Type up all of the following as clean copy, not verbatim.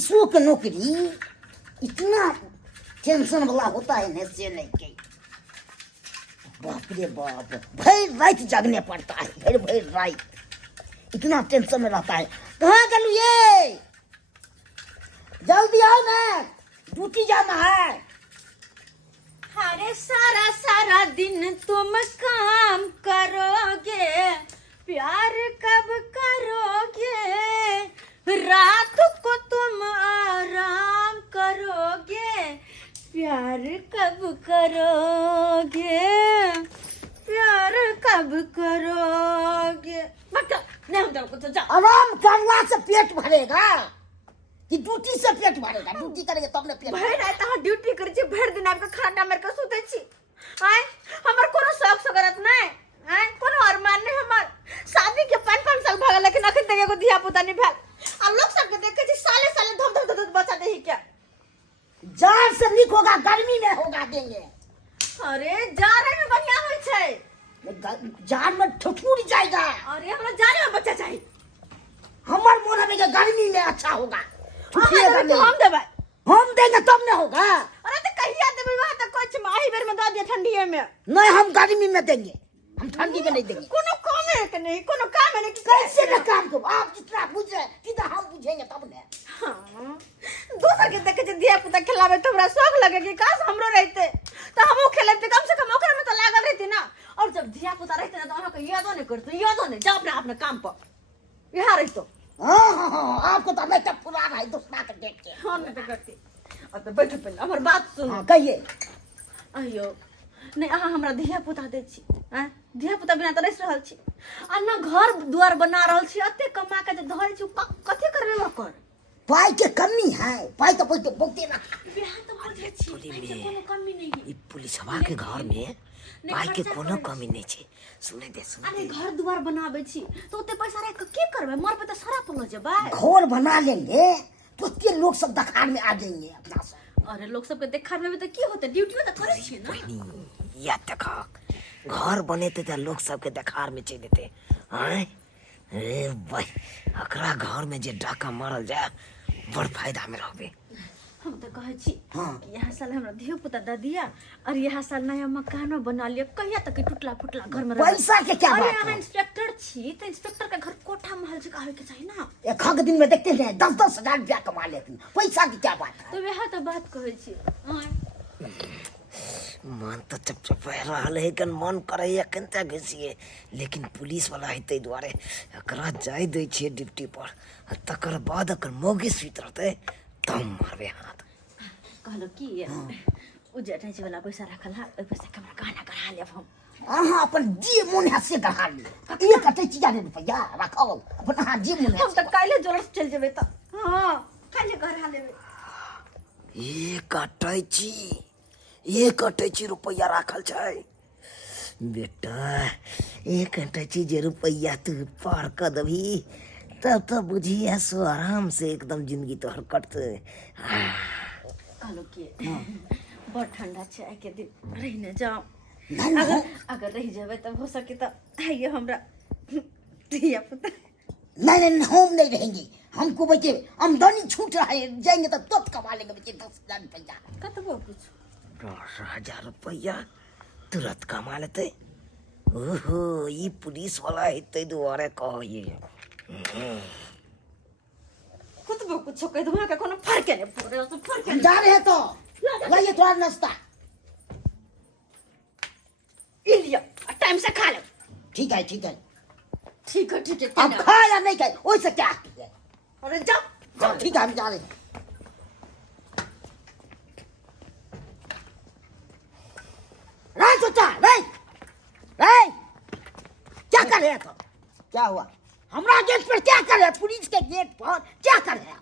सो की नौकरी इतना टेंशन वाला होता है ना से नहीं के बाप रे बाप भर रात जागने पड़ता है भर रात इतना टेंशन में रहता है। कहाँ गलू ये जल्दी आओ ना ड्यूटी जाना है। अरे सारा सारा दिन तुम काम करोगे प्यार कब करोगे रात को तुम आराम करोगे प्यार कब करोगे प्यार कब करोगे नहीं हम तो जा आराम करने से पेट भरेगा कि ड्यूटी से पेट भरेगा। ड्यूटी करेंगे तब ना पेट भर रहता है ड्यूटी करे छी भर दिन आपका खाना मेरे को सुते छी आय हमर कोनो शौक सगरत नहीं आय कोनो अरमान नहीं हमर शादी के 5 साल भागल लेकिन अखन तक एगो धिया पुता नहीं भेल अब लोग सब के देखे छी साले साले धम धम बच्चा दे ही क्या जाड़ से निक होगा गर्मी में होगा देंगे। अरे जाड़े में बढ़िया होय छै जाड़ में ठठुर जाएगा। अरे हमरा जाड़े में बच्चा चाहिए हमर मोन में गर्मी में अच्छा होगा हम देबै हम देंगे तब ना होगा। अरे तो कहिया देबै वहां तक कुछ माही बेर में द दिया ठंडी में नहीं हम गर्मी में देंगे हम ठंडी में नहीं देंगे। कोनो काम है कि नहीं कोनो काम है कि कैसे ना काम को आप जितना बुझे कितना हम बुझेंगे तब ने। हाँ। दूसर के देखे जे दिया पुता खिलावे तो हमरा शौक लगे कि काश हमरो रहते तो हमहु खेलते कम से कम ओकरा में तो लागल रहती ना। और जब दिया पुता रहते ना तो हमको यादो नहीं करते यादो नहीं जा अपने अपने काम पर यहाँ रहतो। हाँ आपको तो मैं तब पुराना है दूसरा के देख के हाँ मैं तो करती अब तो बैठो पहले हमर बात सुनो। कहिए अयो नहीं अहाँ हमरा धिया पुता दे छी हैं धिया पुता बिना तो रह रहल छी आ ना घर द्वार बना रहल छी अते कमा के जे धरे छी कथि करबे ओकर पाई के कमी है पाई तो बोलते ना बिहार तो बोल छी पाई के कोनो कमी नहीं है ई पुलिसवा के घर में पाई के कोनो कमी नहीं छे। सुने दे अरे घर द्वार बनाबे छी तो ओते पैसा रख के की करबे मर पे तो सारा पलो जेबे घर बना लेंगे तो ते लोग सब दखान में आ जाएंगे अपना से। अरे लोग सब के देखार में भी तो की होते ड्यूटी में तो करे छी ना बहनी या देखा घर बनेते त लोग सब के देखार में चल देते हैं। अरे भाई अकरा घर में जे डाका मारल जाए बड़ फायदा में रहबे। हम तो कहे छी हाँ। कि यह साल हमरा धियो पुता द दिया और यह साल नया मकान बना लिया कहिया तक टूटला फुटला घर में पैसा के क्या अरे बात यहाँ है। इंस्पेक्टर छी तो इंस्पेक्टर का घर कोठा महल जगह होके चाहिए ना। एक हक दिन में देखते हैं 10-10 हजार रुपया कमा लेते हैं पैसा की क्या बात है। तो वह तो बात कहे छी मन तो चपचप रहल है कन मन करे कनता घिसिए लेकिन पुलिस वाला है तै द्वारे एकरा जाय दै छे ड्यूटी पर तकर बाद अकर मोगे सुत रहते तम मारबे हाथ। कहलो की उ जेठाई जी वाला पैसा रखल है ओइ पैसा के हमरा गहना करा लेब हम। अहाँ अपन जे मन है से गढ़ा ली एक अटै चिया रे रुपया रखल अपन अहाँ जे मन है हम तो काले जोर से चल जेबे त हां काले करा लेबे एक अटैची रुपया राखल छै बेटा। एक अटैची जे रुपया तू पार कर दबी तब तो बुझिए सो आराम से एकदम जिंदगी तोहर कटते। कहलो की बहुत ठंडा छै आइ के दिन रह न जाओ नहीं अगर रह जाबे तब हो सके तो आइए हमरा दिया पुता नहीं हम नहीं रहेंगे हमको बच्चे आमदनी छूट रहा है जाएंगे तो तुरंत कमा लेंगे बच्चे 10,000 रुपया। कतबो कुछ 10,000 रुपया तुरंत कमा लेते। ओहो ये पुलिस वाला है तै दुआरे कहो ये कतबो कुछ कह दो का कोनो फर्क नहीं पड़े तो फर्क हम जा रहे हैं तो लाइए थोड़ा नाश्ता। लिया टाइम से खा लो। ठीक है ठीक है ठीक है अब खाए या नहीं खाए वैसे क्या है। अरे जाओ हाँ, ठीक है हम जा रहे हैं। रे चाचा रे क्या कर रहे हो क्या हुआ? हमरा गेट पर क्या कर रहे हैं पुलिस के गेट पर क्या कर रहे हैं।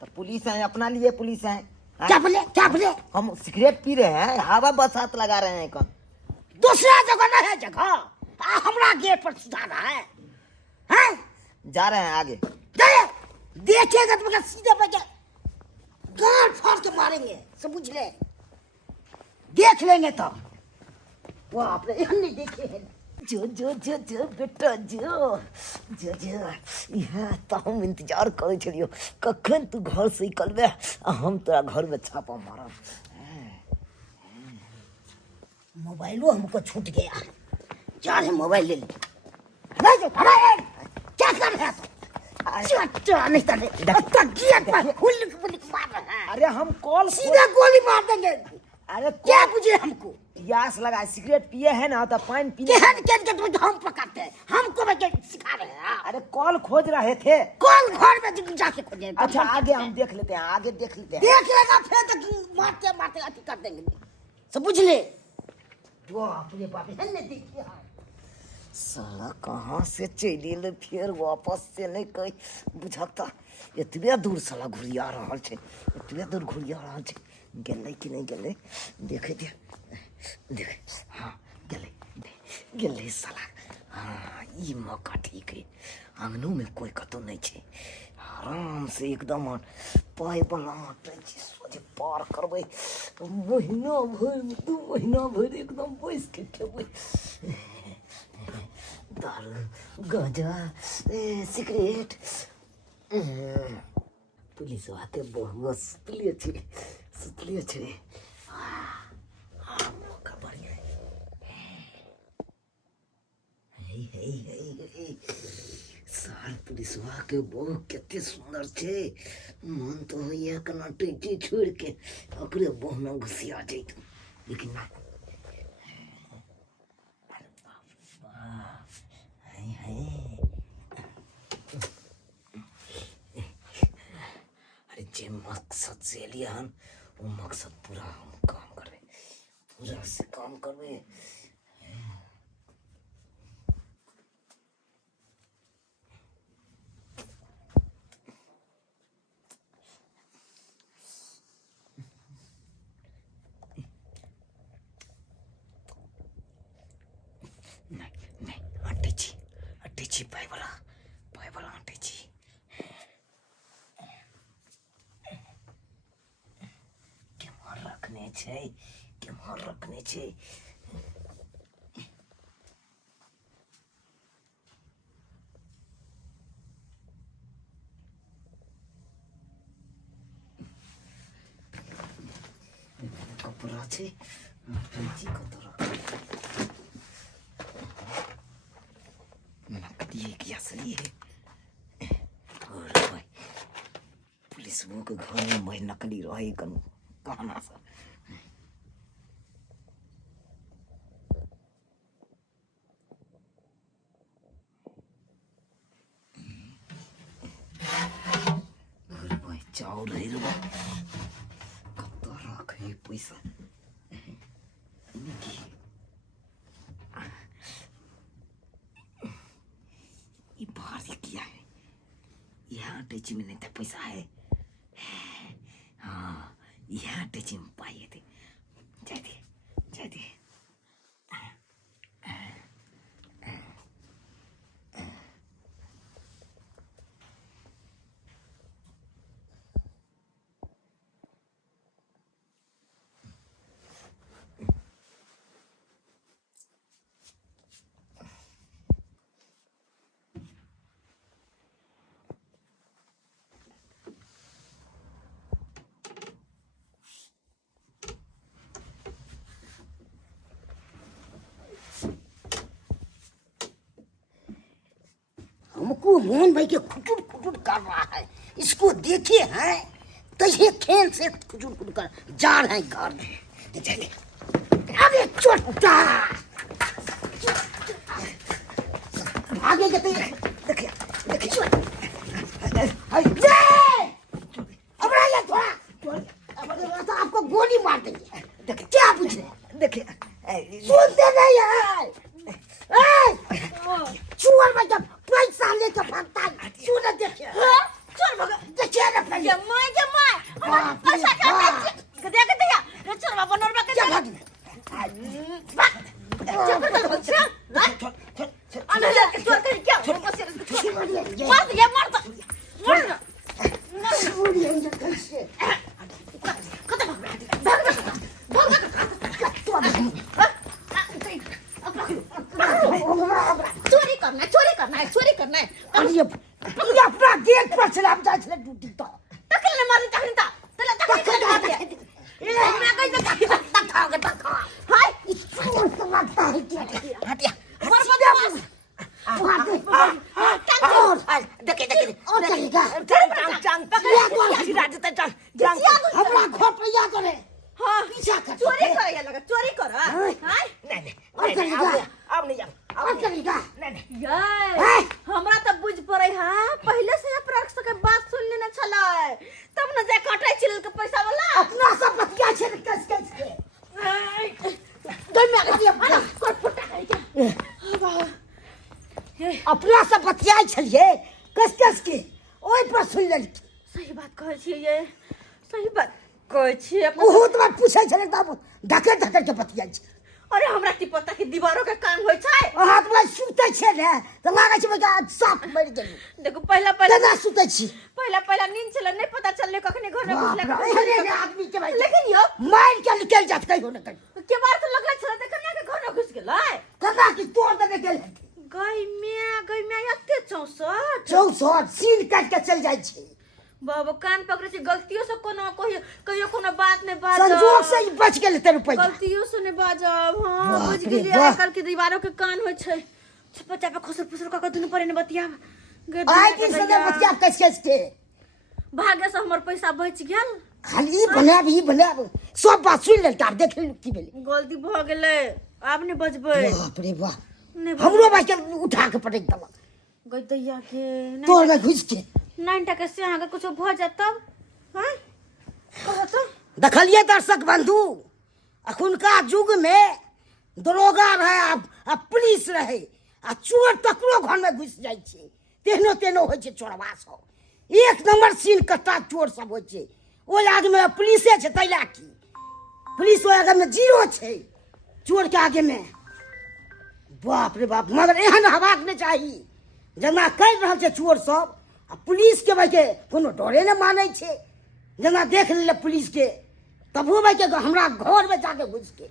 तो पुलिस है अपना लिए पुलिस है। क्या बोले हम सिगरेट पी रहे हैं हवा बसात लगा रहे हैं कौन दूसरा जगह नहीं है जगह हमरा गेट पर सुधारना है हैं? जा रहे हैं आगे। देखिएगा तो सीधे पे गाड़ फाड़ के मारेंगे समझ ले देख लेंगे तो वो आपने नहीं देखे हैं जो बेटा जो यहाँ तो हम इंतजार करे छलियो कखन तू घर से निकलबे आ हम तोरा घर में छापा मारब। मोबाइलो हमको छूट गया। जा रहे मोबाइल ले ले। क्या कर रहा है? नहीं मार रहा है। अरे हम कॉल सीधा गोली मार देंगे। अरे क्या पूछे हमको? प्यास लगा सिगरेट पिए है ना तो पानी पीने हम पकाते हैं, हमको सिखा रहे हैं। अरे कॉल खोज रहे थे। कौन घर में जाके खोजे? अच्छा आगे हम देख लेते हैं, आगे देख लेते हैं। देख लेगा फिर तो मारते मारते अति कर देंगे। सब बुझ ले। बाप रे बाप, देखिए साला कहाँ से चलिए फिर वापस से नहीं कहीं बुझाता। इतने दूर साला घुरिया रहा है, इतने दूर घुरिया रहा है। गेले कि नहीं गेले देखे दे, देखे हाँ गेले साला। हाँ ये मौका ठीक है। आंगनों में कोई कतो नहीं है, आराम से एकदम पाए बला सोचे पार करबे। महीना भर 2 महीना भर एकदम बैस के खेबे। दारू गांजा सिगरेट पुलिस आते बहुत सुतलिए छे। मौका बढ़िया है। साल पुलिस के बहु केते सुंदर छे। मन तो ये कना टेची छोड़ के ओकरे बहु में घुसिया जैत, लेकिन ना अरे जे मकसद से लिया हन वो मकसद पूरा हम काम करबे, पूरा से काम करबे। नहीं अटेची पाई वाला अटेची। केम्हर रखने छे। कपड़ा छे अटेची कत नकली है कि असली है? और भाई पुलिस वो के घर में मैं नकली रही कनु कहना सा। अरे भाई चाउर है रे कत रखे पैसा ये बाहर से किया है। यहाँ टेची में नहीं था पैसा है। हाँ यहाँ टेची में पाए थे। जाए दे हमको मोहन भाई के खुटुट कर रहा है। इसको देखे हैं तो ये खेल से खुटुट कर जा रहे हैं घर में। अरे चोटा आगे के देखिए अब आपको गोली मार देंगे। देखिए क्या पूछ रहे? देखिए सुनते नहीं है। चूर में जब पैसा लेके भागता है चूर देखिए। चूर भगा देखिए ना पहले जमाई ऐसा क्या देख दिया रे चूर में बनोर में क्या भाग चल अरे चूर कर क्या मार दिया मार कैसे भाग घिसिया जते चल जान हमरा घर पर या करे हां पीछा कर चोरी करे या लगा चोरी कर हां नहीं और करेगा अब नहीं और करेगा नहीं याय हमरा त बुझ पड़ै हां पहले से अपराध के बात सुन लेना छलै तब न जा कटाई चिल के पैसा वाला अपना सब बतिया छे कस के दे में के अपना कोट फुटा के अपना सब बतिया छलिए कस के ओइ पर सुन ले सही बात कहै छी ये सही बात कहै छी बहुत बार पूछै छले तब धके के बतिया छ अरे हमरा की पता कि दीवारों के काम होय छै हाथ में सुतै छे ने त लागे छै कि आज साफ मर गेली देखो पहला ना सुतै छी पहला नींद चले नहीं पता चलले कखने घर में घुसले अरे आदमी के भाई लेकिन यो मार के निकल जात कहियो न कहियो के बार तो लगला छले त कन्या के घर में घुस गेलै कदा की तोड़ दे गेल गई में एते 64 64 सीन काट के चल जाय छै बाबा कान पकड़े छी गलतियों से कोनो कहियो कोनो बात नहीं बाज संजोग से ही बच गेल तेरे रुपया गलतियों से नहीं बाजब हां बाप बुझ रे गेलिए बाप। आजकल के दीवारों के कान होय छै छप्पा चापा खसर फसर का दुनु परे ने बतिया आई की सदा बतिया कैसे के भागे से हमर पैसा बच गेल खाली बनाब सब बात सुन ले तार देख ले की भेले गलती भ गेलै आब नहीं बजबै बाप रे बाप नहीं हमरो भाई के उठा के पटक दलक गदैया के तोड़ में घुस के 9 टका से अहाँ के कुछ भ जात तब हैं कह तो देखलिए दर्शक बंधु अखुनका युग में दरोगा रहे आ पुलिस रहे आ चोर तकरो घर में घुस जाय छै तेहनो होय छै चोरवा सब एक नंबर सीन कट्टा चोर सब होय छै ओइ आगे में पुलिसे छै तैला की पुलिस ओइ आगे में जीरो छै चोर के आगे में बाप रे बाप मगर एहन हवाक नहीं चाहिए जना कर रहल छै चोर सब आ पुलिस के भाई के कोनो डरे न मानै छै जना देख ले पुलिस के तबो भाई के हमरा घर में जाके घुस के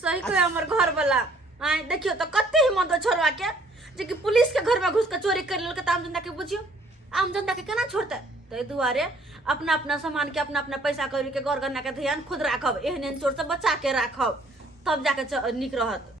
सही कहे हमर घर वाला आय देखियो तो कते हिम्मत हो छोरवा के जे कि पुलिस के घर में घुस के चोरी कर लेलक त आम जनता के बुझियो आम जनता के केना छोड़तै तै दुआरे अपना सामान के अपना पैसा कौड़ी के गौर गन्ना के ध्यान खुद राखब एहन चोर से बचा के राखब तब जाके निक रहत